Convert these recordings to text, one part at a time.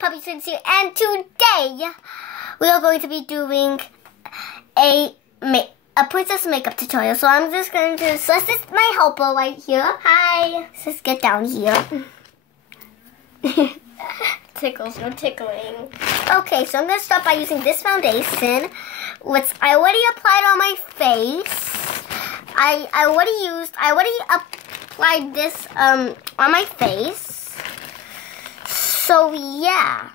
Puppytwins here, and today we are going to be doing a princess makeup tutorial. So I'm just going to, so this is my helper right here. Hi. Let's get down here. Tickles, no tickling. Okay, so I'm going to start by using this foundation, which I already applied on my face. I already applied this on my face. So yeah.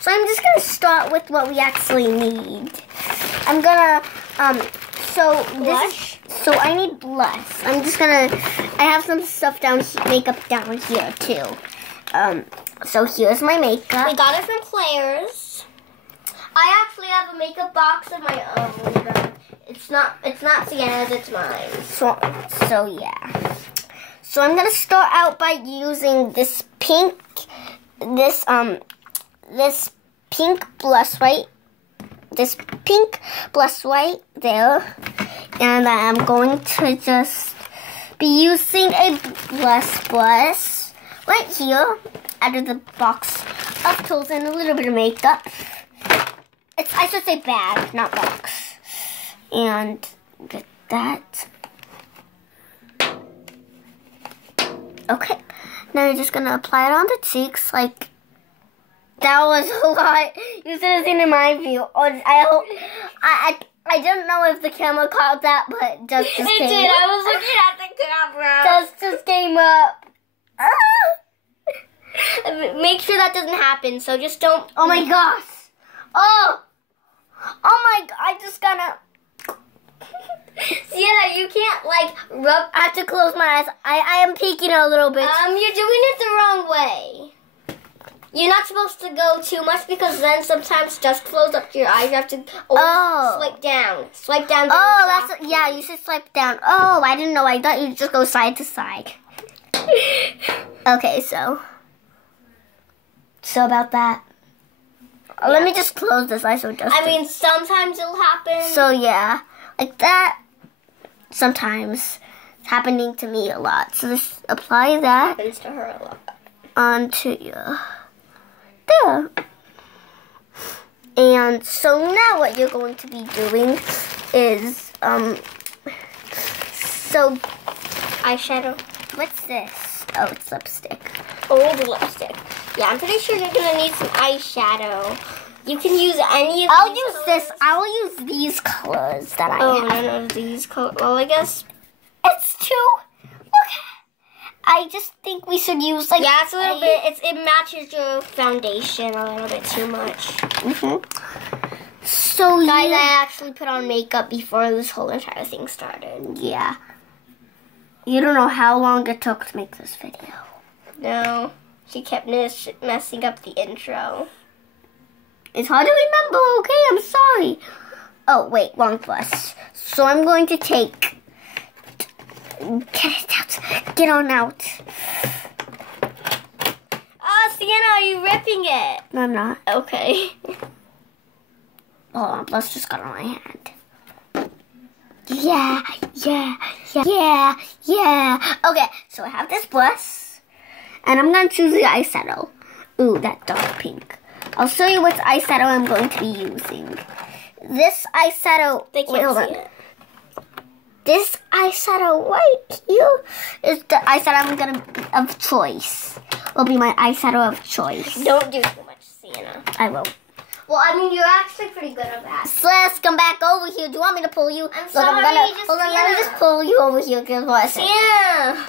So I'm just going to start with what we actually need. I'm going to, Blush? So I need blush. I'm just going to, I have some stuff makeup down here too. So here's my makeup. We got it from Claire's. I actually have a makeup box of my own. It's not Sienna's, it's mine. So yeah. So I'm gonna start out by using this pink blush right. This pink blush right there. And I'm going to just be using a blush right here out of the box of tools and a little bit of makeup. I should say bag, not box. And get that. Okay. Now you're just gonna apply it on the cheeks. Like, that was a lot. You should have seen in my view. I don't know if the camera caught that, but just It did. I was looking at the camera. just came up. Make sure that doesn't happen. So just don't. Oh my gosh. Oh my god. I just gotta. Sienna, you can't like rub. I have to close my eyes. I am peeking a little bit. You're doing it the wrong way. You're not supposed to go too much because then sometimes dust flows up to your eyes. You have to swipe down. Swipe down. Yeah, you should swipe down. Oh, I didn't know. I thought you'd just go side to side. Okay, so about that. Yeah. Let me just close this eye so it doesn't. I mean, sometimes it'll happen. So yeah, like that. Sometimes it's happening to me a lot. So just apply that. Happens to her a lot. Onto you. There. And so now what you're going to be doing is eyeshadow. What's this? Oh, it's lipstick. Old lipstick. Yeah, I'm pretty sure you're gonna need some eyeshadow. You can use any of I'll use these colors that I have. Oh, none of these colors. Well, I guess it's too. Look. I just think we should use like. Yeah, it's a little bit. It matches your foundation a little bit too much. So guys, I actually put on makeup before this whole entire thing started. Yeah. You don't know how long it took to make this video. No, she kept messing up the intro. It's hard to remember. Okay, I'm sorry. Oh wait, wrong bus. So I'm going to take. Get it out. Get on out. Oh, Sienna, are you ripping it? No, I'm not. Okay. Hold on, blush just got on my hand. Yeah. Okay, so I have this blush, and I'm going to choose the eyeshadow. Ooh, that dark pink. I'll show you what eyeshadow I'm going to be using. This eyeshadow... They can't see it. This eyeshadow right here is the eyeshadow of choice. Will be my eyeshadow of choice. Don't do too much, Sienna. I will. Well, I mean, you're actually pretty good at that. Celeste, come back over here. Do you want me to pull you? I'm sorry, hold on, let me just pull you over here. Sienna!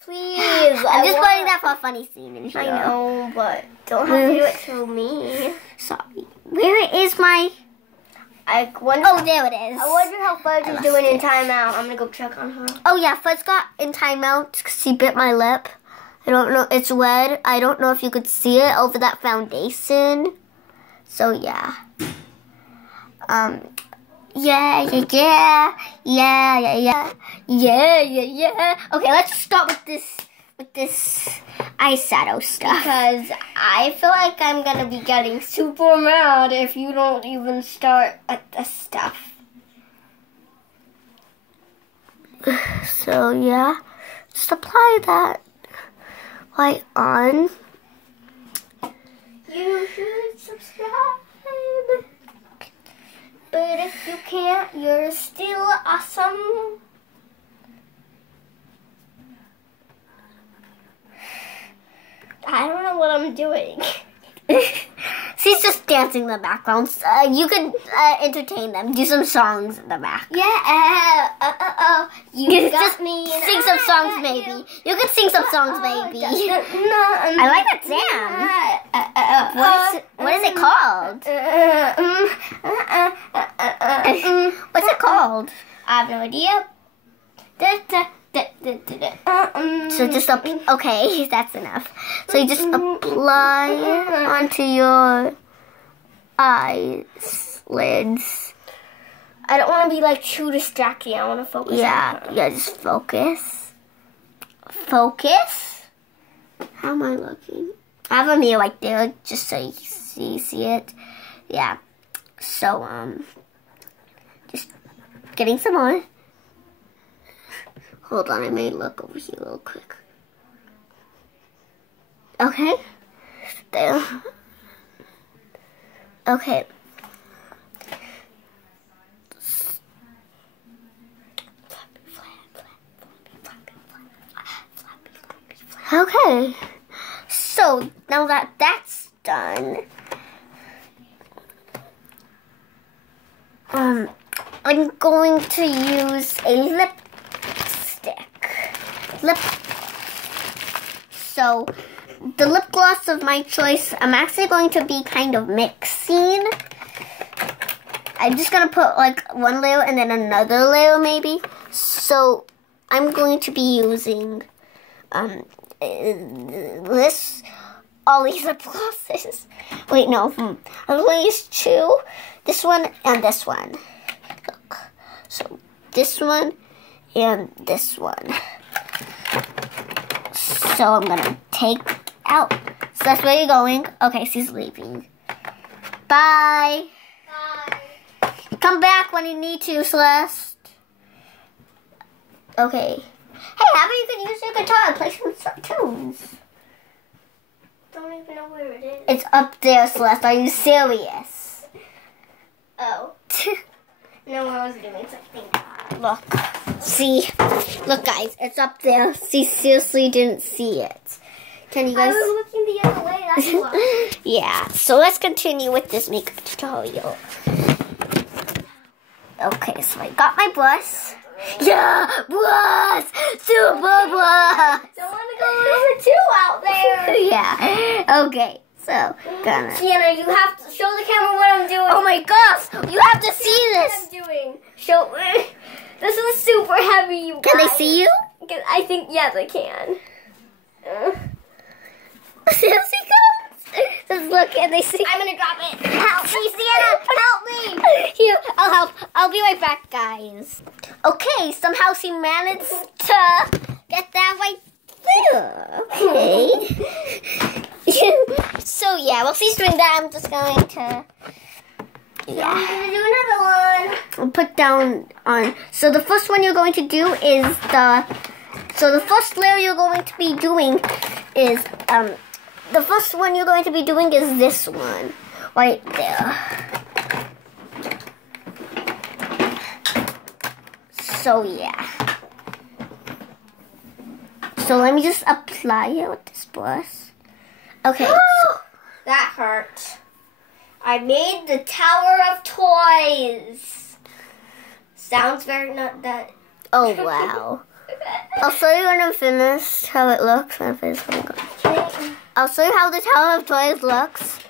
Please. I'm just putting that for a funny scene in here. I know, but don't have to do it to me. Sorry. Where is my... Oh, there it is. I wonder how Fudge is doing in timeout. I'm going to go check on her. Oh, yeah, Fudge got in timeout because she bit my lip. I don't know. It's red. I don't know if you could see it over that foundation. So, yeah. Yeah. Okay, let's start with this eyeshadow stuff. Because I feel like I'm going to be getting super mad if you don't even start at the stuff. So, yeah. Just apply that light on. You subscribe. But if you can't, you're still awesome. I don't know what I'm doing. She's just dancing in the background. You could entertain them. Do some songs in the back. Yeah. You got just me. Sing some songs, maybe. You could sing some songs, maybe. I like that sound. What is it called? What's it called? I have no idea. So just okay, that's enough. So you just apply onto your eyelids. I don't want to be like too distracting. I want to focus. Yeah, just focus. Focus. How am I looking? I have a mirror right there, just so you see it. Yeah. So just getting some more. Hold on, I may look over here real quick. Okay. There. Okay. Okay. So, now that that's done, I'm going to use a so the lip gloss of my choice, I'm actually going to be kind of mixing. I'm just gonna put like one layer and then another layer maybe. So I'm going to be using all these lip glosses. Wait, no, I'm going to use two, this one and this one. Look, so this one and this one. So I'm gonna take out. So that's where you're going. Okay, she's leaving. Bye. Bye. Come back when you need to, Celeste. Okay. Hey, how about you can use your guitar and play some tunes? Don't even know where it is. It's up there, Celeste. Are you serious? Oh. No, I was doing something. Look. See? Look, guys. It's up there. She seriously didn't see it. Can you guys... I was looking the other way, that's why. Yeah. So let's continue with this makeup tutorial. Okay, so I got my brush. Yeah! Brush! Super brush! Don't want to go number 2 out there. Yeah. Okay. So, gonna... Sienna, you have to show the camera what I'm doing. Oh my gosh! You have to see this! What I'm doing. Show... This is super heavy, you guys. Can they see you? I think, yes, I can. Here she comes! Just look, and they see... I'm gonna drop it. Help me, Sienna! Help me! Here, I'll help. I'll be right back, guys. Okay, somehow she managed to get that right there. Okay. So, yeah, while she's doing that, I'm just going to... Yeah. I'm gonna do another one. I'll put down on... So, the first one you're going to do is the... So, the first layer you're going to be doing is... The first one you're going to be doing is this one. Right there. So, yeah. So, let me just apply it with this brush. Okay. That hurt. I made the Tower of Toys. Sounds very not that. Oh, wow. I'll show you when I'm finished how it looks. When I'm finished. I'll show you how the Tower of Toys looks.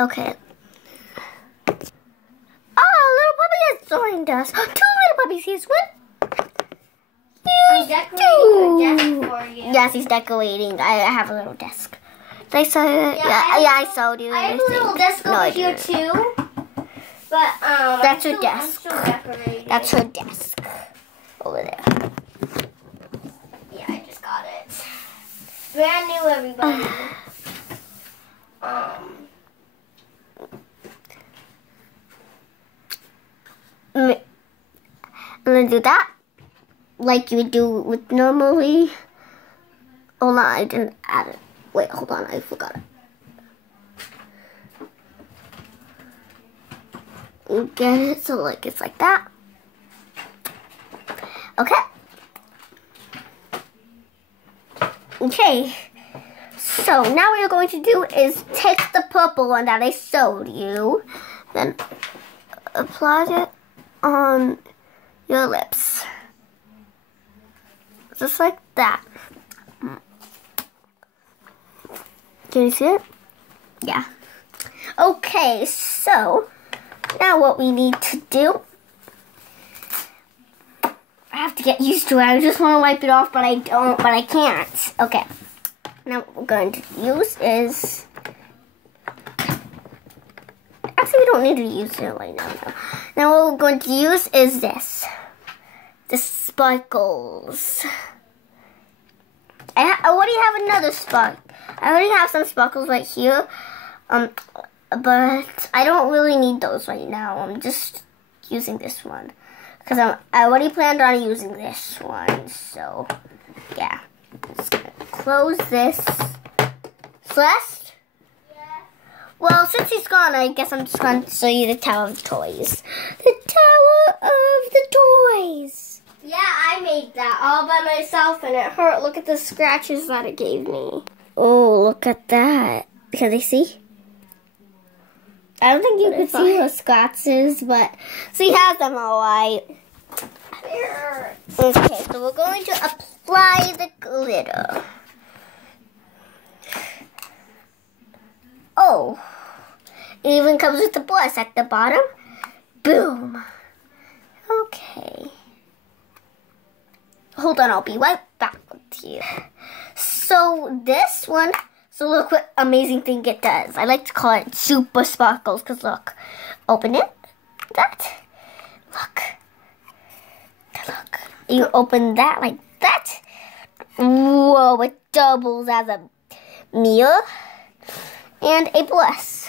Okay. Oh, little puppy has joined us. 2 little puppies. Here's one. I'm decorating a desk for you. Yes, he's decorating. I have a little desk. Did I show you? Yeah, I showed you. I have a little desk over here too. But that's her desk. I'm still decorating. That's her desk over there. Yeah, I just got it. Brand new, everybody. I'm gonna do that like you would do with normally. Hold on, I didn't add it. Wait, hold on, I forgot it. You get it, so like it's like that. Okay. Okay. So now what you're going to do is take the purple one that I showed you, then apply it on your lips. Just like that. Can you see it? Yeah. Okay, so now what we need to do, I have to get used to it. I just want to wipe it off, but I can't. Okay. Now what we're going to use is, actually we don't need to use it right now. No. Now what we're going to use is this. The sparkles. I already have another spark. I already have some sparkles right here. But I don't really need those right now. I'm just using this one. Because I already planned on using this one. So, yeah. Just gonna close this. Celeste? Yeah. Well, since he's gone, I guess I'm just going to show you the Tower of the Toys. The Tower of the Toys. Yeah, I made that all by myself and it hurt. Look at the scratches that it gave me. Oh, look at that. Can they see? I don't think you could see her scratches, but she has them all right. Okay, so we're going to apply the glitter. Oh, it even comes with the blush at the bottom. Boom. Okay. Hold on, I'll be right back with you. So this one, so look what amazing thing it does. I like to call it super sparkles because look, open it, that, look, you open that like that. Whoa, it doubles as a mirror and a blush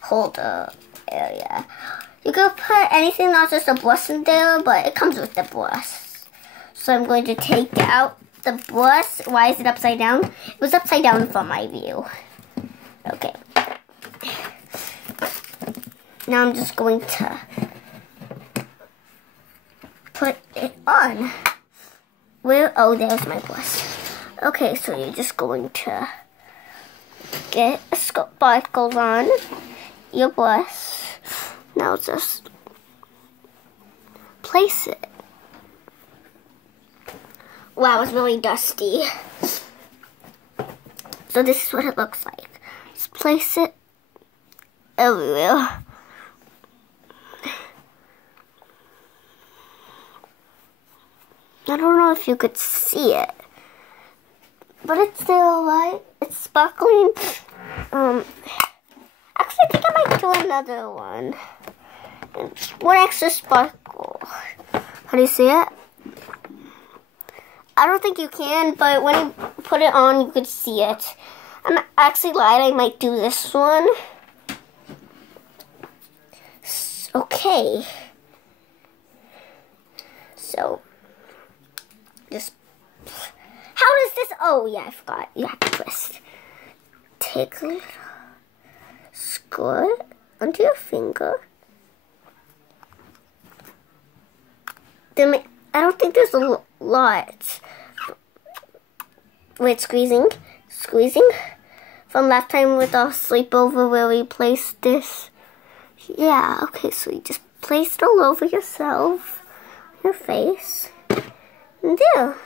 holder area. You could put anything, not just a blush in there, but it comes with the blush. So I'm going to take out the blush. Why is it upside down? It was upside down from my view. Okay. Now I'm just going to put it on. Where? Oh, there's my blush. Okay, so you're just going to get a sparkles on your blush. Now just place it. Wow, it's really dusty. So this is what it looks like. Just place it everywhere. I don't know if you could see it, but it's still right. It's sparkling. Actually, I think I might do another one. One extra sparkle. How do you see it? I don't think you can, but when you put it on, you could see it. I'm actually lied. I might do this one. Okay. So, just, how does this, oh yeah, I forgot. You have to twist. Take a little, squirt onto your finger. Then I don't think there's a lot. Wait, squeezing from last time with our sleepover where we placed this. Yeah, okay, so you just place it all over yourself, your face, and there.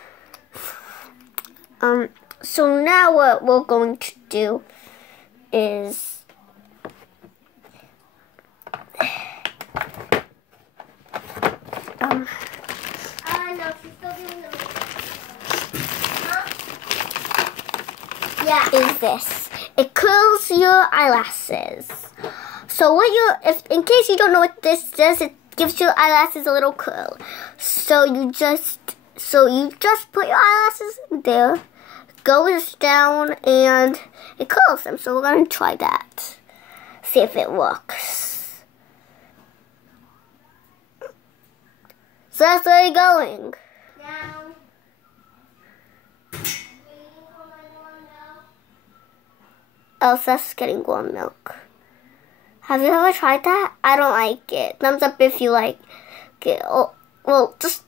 So now what we're going to do is no, she's still doing the Yeah. Is this. It curls your eyelashes. So what in case you don't know what this does, it gives your eyelashes a little curl. So you just put your eyelashes there, goes down, and it curls them. So we're gonna try that. See if it works. So that's where you're going. Now. Oh, so that's getting warm milk. Have you ever tried that? I don't like it. Thumbs up if you like it. Oh, well, just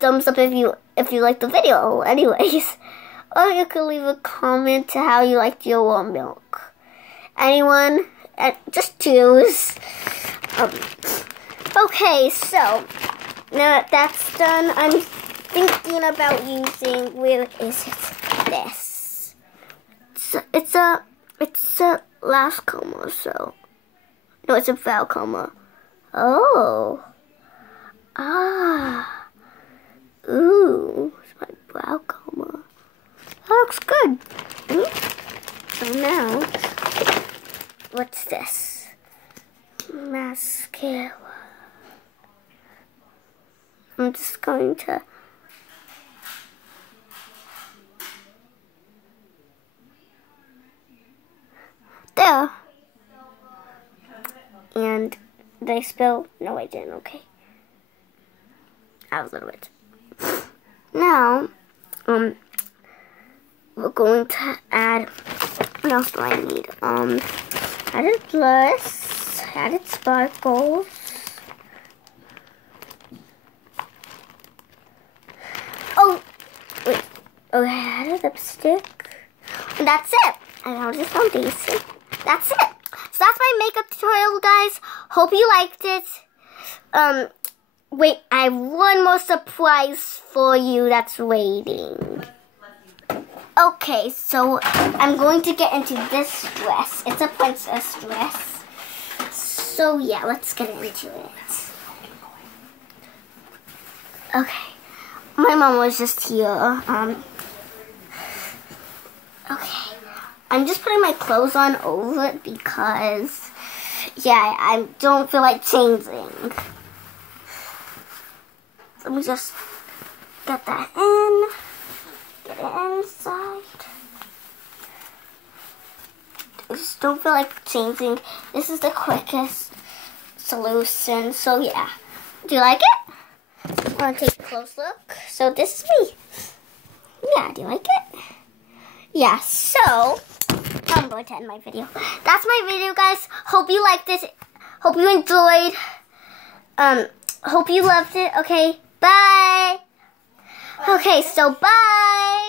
thumbs up if you like the video. Anyways, or you can leave a comment to how you liked your warm milk. Anyone? Just choose. Okay, so now that that's done, I'm thinking about using. Where is it? This. It's a last comma. So no, it's a vowel comma. Oh. Ah. Ooh. It's my brow comma. That looks good. So now, what's this? Mascara. I'm just going to there. And did I spill? No, I didn't. Okay. A little bit. Now, we're going to add. What else do I need? Added blush, added sparkles. Oh, wait. Oh, I added lipstick. And that's it. I found this foundation. That's it. So that's my makeup tutorial, guys. Hope you liked it. Wait, I have one more surprise for you that's waiting. Okay, so I'm going to get into this dress. It's a princess dress. So yeah, let's get into it. Okay. My mom was just here. Okay. I'm just putting my clothes on over it because, yeah, I don't feel like changing. Let me just get that in. Get it inside. I just don't feel like changing. This is the quickest solution. So yeah. Do you like it? I want to take a close look. So this is me. Yeah, do you like it? Yeah, so I'm going to end my video. That's my video, guys. Hope you liked it. Hope you enjoyed. Hope you loved it. Okay, bye. Okay, so bye.